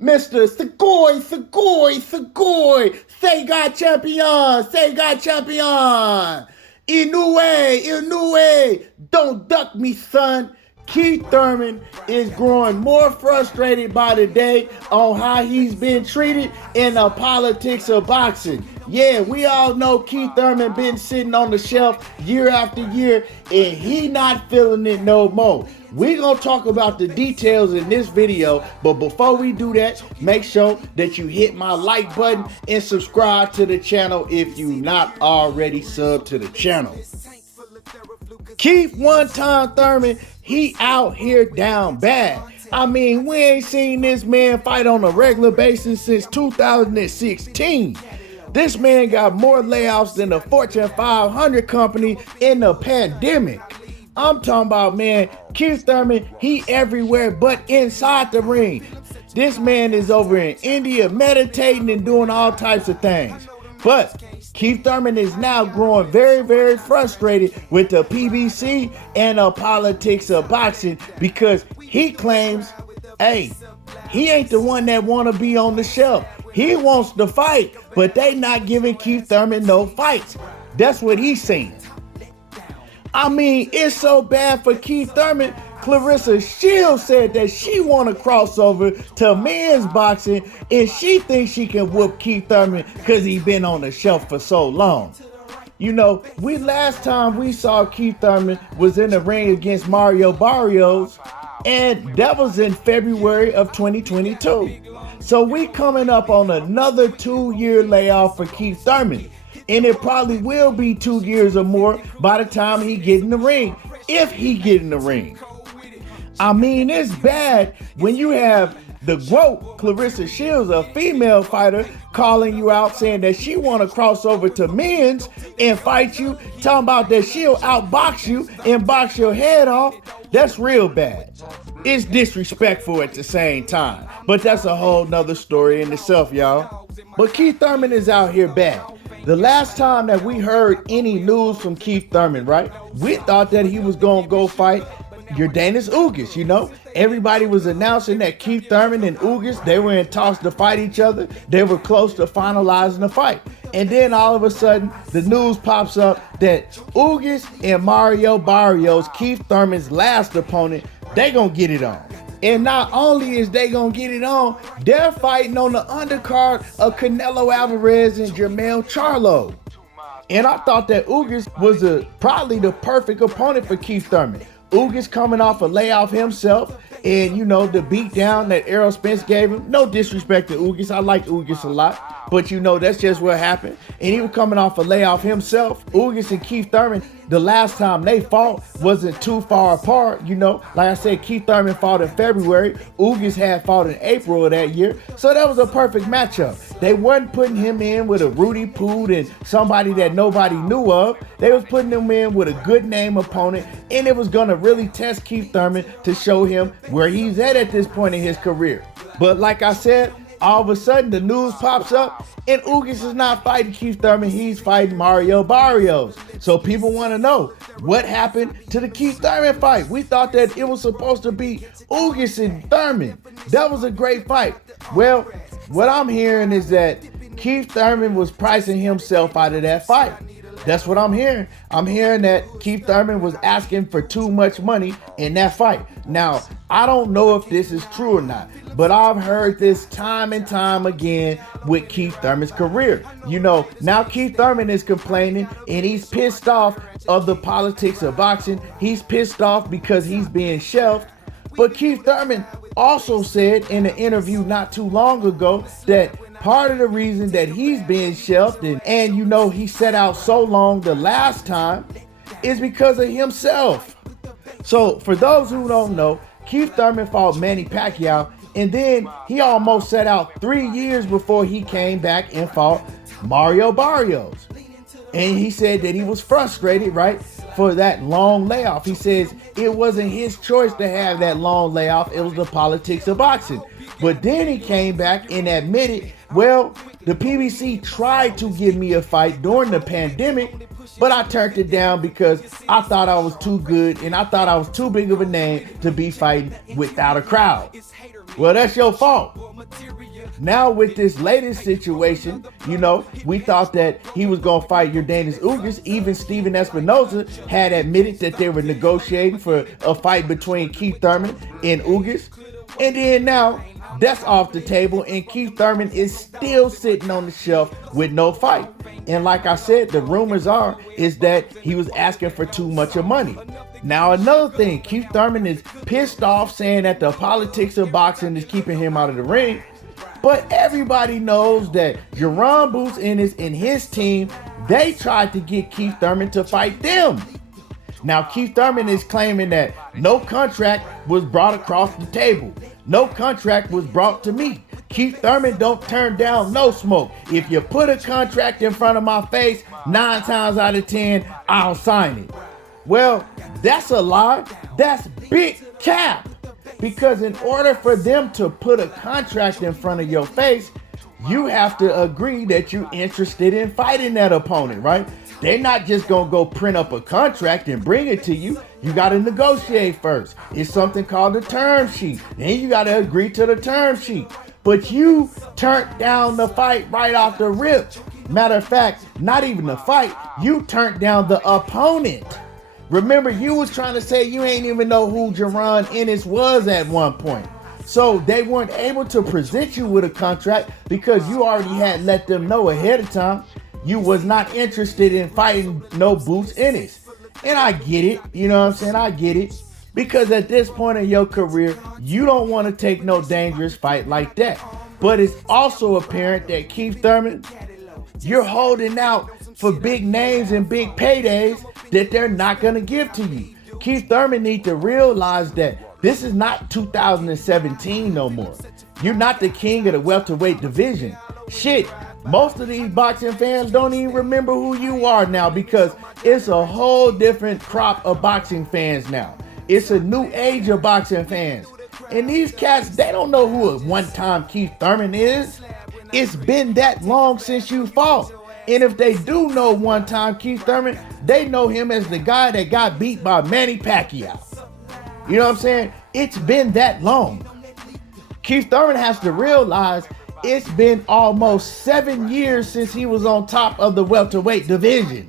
Mr. Segoy, Sega champion. Inoue, don't duck me, son. Keith Thurman is growing more frustrated by the day on how he's been treated in the politics of boxing. Yeah, we all know Keith Thurman been sitting on the shelf year after year, and he not feeling it no more. We're going to talk about the details in this video, but before we do that, make sure that you hit my like button and subscribe to the channel if you not already subbed to the channel. Keith one-time Thurman, he out here down bad. I mean, we ain't seen this man fight on a regular basis since 2016. This man got more layoffs than the Fortune 500 company in the pandemic. I'm talking about, man, Keith Thurman, he everywhere but inside the ring. This man is over in India meditating and doing all types of things. But Keith Thurman is now growing very, very frustrated with the PBC and the politics of boxing because he claims, hey, he ain't the one that want to be on the shelf. He wants to fight, but they not giving Keith Thurman no fights. That's what he's saying. I mean, it's so bad for Keith Thurman. Clarissa Shields said that she want to cross over to men's boxing and she thinks she can whoop Keith Thurman because he been on the shelf for so long. You know, last time we saw Keith Thurman was in the ring against Mario Barrios, and that was in February of 2022. So we coming up on another 2-year layoff for Keith Thurman. And it probably will be 2 years or more by the time he get in the ring, if he get in the ring. I mean, it's bad when you have the GOAT, Clarissa Shields, a female fighter, calling you out saying that she want to cross over to men's and fight you, talking about that she'll outbox you and box your head off. That's real bad. It's disrespectful at the same time, but that's a whole nother story in itself, y'all. But Keith Thurman is out here bad. The last time that we heard any news from Keith Thurman, right, we thought that he was going to go fight Yordenis Ugas, you know. Everybody was announcing that Keith Thurman and Ugas, they were in talks to fight each other. They were close to finalizing the fight. And then all of a sudden, the news pops up that Ugas and Mario Barrios, Keith Thurman's last opponent, they gonna get it on. And not only is they gonna get it on, they're fighting on the undercard of Canelo Alvarez and Jermell Charlo. And I thought that Ugas was probably the perfect opponent for Keith Thurman. Ugas coming off a layoff himself, and you know, the beat down that Errol Spence gave him. No disrespect to Ugas, I like Ugas a lot, but you know, that's just what happened. And he was coming off a layoff himself. Ugas and Keith Thurman, the last time they fought wasn't too far apart, you know. Like I said, Keith Thurman fought in February, Ugas had fought in April of that year, so that was a perfect matchup. They wasn't putting him in with a Rudy Poot and somebody that nobody knew of. They was putting him in with a good name opponent, and it was gonna really test Keith Thurman to show him where he's at this point in his career. But like I said, all of a sudden the news pops up and Ugas is not fighting Keith Thurman, he's fighting Mario Barrios. So people want to know what happened to the Keith Thurman fight. We thought that it was supposed to be Ugas and Thurman. That was a great fight. Well, what I'm hearing is that Keith Thurman was pricing himself out of that fight. That's what I'm hearing. I'm hearing that Keith Thurman was asking for too much money in that fight. Now, I don't know if this is true or not, but I've heard this time and time again with Keith Thurman's career. You know, now Keith Thurman is complaining and he's pissed off of the politics of boxing. He's pissed off because he's being shelved. But Keith Thurman also said in an interview not too long ago that part of the reason that he's being shelved and you know, he set out so long the last time is because of himself. So for those who don't know, Keith Thurman fought Manny Pacquiao, and then he almost set out 3 years before he came back and fought Mario Barrios. And he said that he was frustrated, right, for that long layoff. He says it wasn't his choice to have that long layoff. It was the politics of boxing. But then he came back and admitted, well, the PBC tried to give me a fight during the pandemic, but I turned it down because I thought I was too good and I thought I was too big of a name to be fighting without a crowd. Well, that's your fault. Now with this latest situation, we thought that he was going to fight Yordenis Ugas. Even Steven Espinoza had admitted that they were negotiating for a fight between Keith Thurman and Ugas. And then now that's off the table, and Keith Thurman is still sitting on the shelf with no fight. And like I said, the rumors is that he was asking for too much of money. Now another thing, Keith Thurman is pissed off, saying that the politics of boxing is keeping him out of the ring. But everybody knows that Jaron Boots Ennis and his team, they tried to get Keith Thurman to fight them. Now Keith Thurman is claiming that no contract was brought across the table. No contract was brought to me. Keith Thurman don't turn down no smoke. If you put a contract in front of my face, 9 times out of 10, I'll sign it. Well, that's a lie. That's big cap. Because in order for them to put a contract in front of your face, you have to agree that you're interested in fighting that opponent, right? They're not just gonna go print up a contract and bring it to you. You gotta negotiate first. It's something called the term sheet. Then you gotta agree to the term sheet. But you turned down the fight right off the rip. Matter of fact, not even the fight, you turned down the opponent. Remember, you was trying to say you ain't even know who Jaron Ennis was at one point. So they weren't able to present you with a contract because you already had let them know ahead of time you was not interested in fighting no Boots Ennis. And I get it, you know what I'm saying? I get it. Because at this point in your career, you don't want to take no dangerous fight like that. But it's also apparent that Keith Thurman, you're holding out for big names and big paydays that they're not going to give to you. Keith Thurman needs to realize that this is not 2017 no more. You're not the king of the welterweight division. Shit, most of these boxing fans don't even remember who you are now because it's a whole different crop of boxing fans now. It's a new age of boxing fans. And these cats, they don't know who a one-time Keith Thurman is. It's been that long since you fought. And if they do know one-time Keith Thurman, they know him as the guy that got beat by Manny Pacquiao. You know what I'm saying? It's been that long. Keith Thurman has to realize it's been almost 7 years since he was on top of the welterweight division.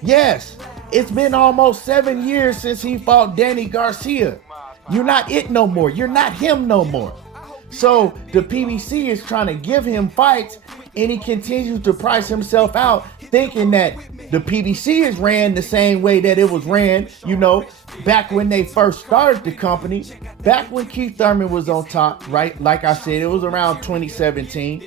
Yes, it's been almost 7 years since he fought Danny Garcia. You're not it no more. You're not him no more. So the PBC is trying to give him fights, and he continues to price himself out, thinking that the PBC is ran the same way that it was ran, back when they first started the company, back when Keith Thurman was on top, right? Like I said, it was around 2017.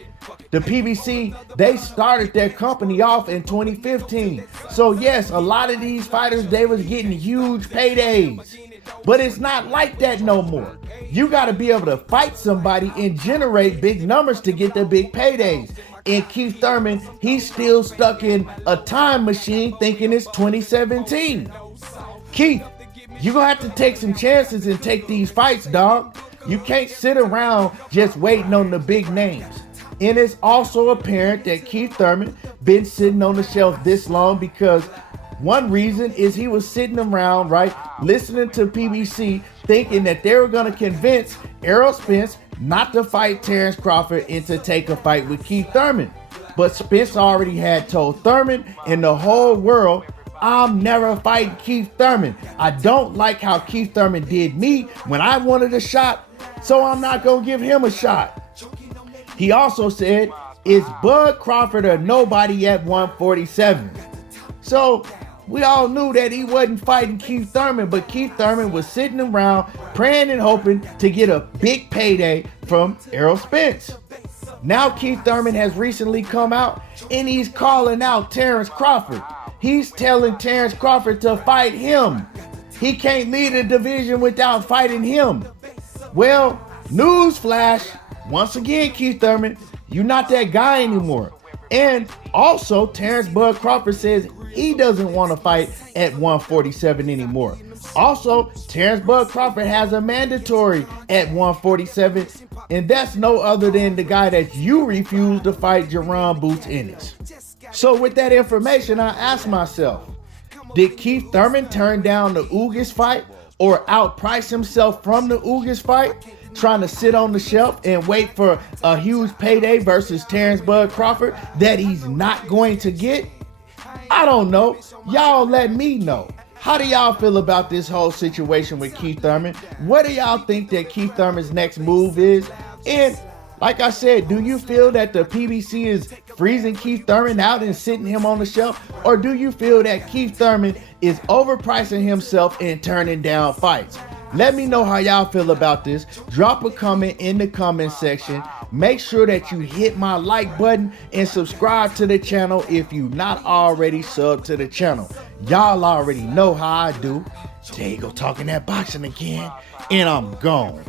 The PBC, they started their company off in 2015. So yes, a lot of these fighters, they was getting huge paydays. But it's not like that no more. You got to be able to fight somebody and generate big numbers to get the big paydays. And Keith Thurman, he's still stuck in a time machine thinking it's 2017. Keith, you're going to have to take some chances and take these fights, dog. You can't sit around just waiting on the big names. And it's also apparent that Keith Thurman been sitting on the shelf this long because one reason is he was sitting around, right, listening to PBC, thinking that they were going to convince Errol Spence not to fight Terrence Crawford and to take a fight with Keith Thurman. But Spence already had told Thurman and the whole world, I'm never fighting Keith Thurman. I don't like how Keith Thurman did me when I wanted a shot, so I'm not going to give him a shot. He also said, it's Bud Crawford or nobody at 147. So we all knew that he wasn't fighting Keith Thurman, but Keith Thurman was sitting around praying and hoping to get a big payday from Errol Spence. Now Keith Thurman has recently come out and he's calling out Terrence Crawford. He's telling Terrence Crawford to fight him. He can't lead a division without fighting him. Well, newsflash, once again, Keith Thurman, you're not that guy anymore. And also, Terrence Bud Crawford says he doesn't want to fight at 147 anymore. Also, Terrence Bud Crawford has a mandatory at 147, and that's no other than the guy that you refused to fight, Jaron Boots Ennis. So with that information, I asked myself, did Keith Thurman turn down the Ugas fight or outprice himself from the Ugas fight trying to sit on the shelf and wait for a huge payday versus Terrence Bud Crawford that he's not going to get? I don't know. Y'all let me know. How do y'all feel about this whole situation with Keith Thurman? What do y'all think that Keith Thurman's next move is? And like I said, do you feel that the PBC is freezing Keith Thurman out and sitting him on the shelf? Or do you feel that Keith Thurman is overpricing himself and turning down fights? Let me know how y'all feel about this. Drop a comment in the comment section. Make sure that you hit my like button and subscribe to the channel if you're not already subbed to the channel. Y'all already know how I do. There you go, talking that boxing again, and I'm gone.